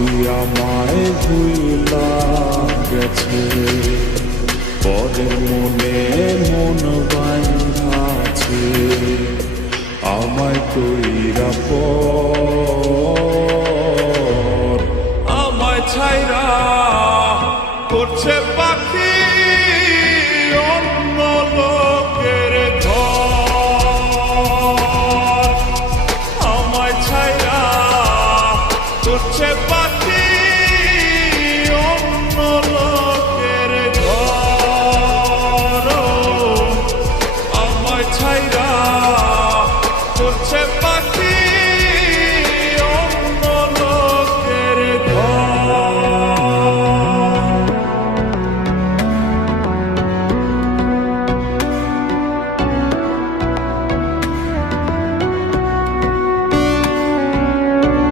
বুঝি আমায় ভুইলা গেছে, পরে মনে মন বাঁধাছে আমায় কইরা পর। আমায় ছাইরা করছে পাখি অন্য লোকের ঘর, আমায় ছাইরা করছে পাখি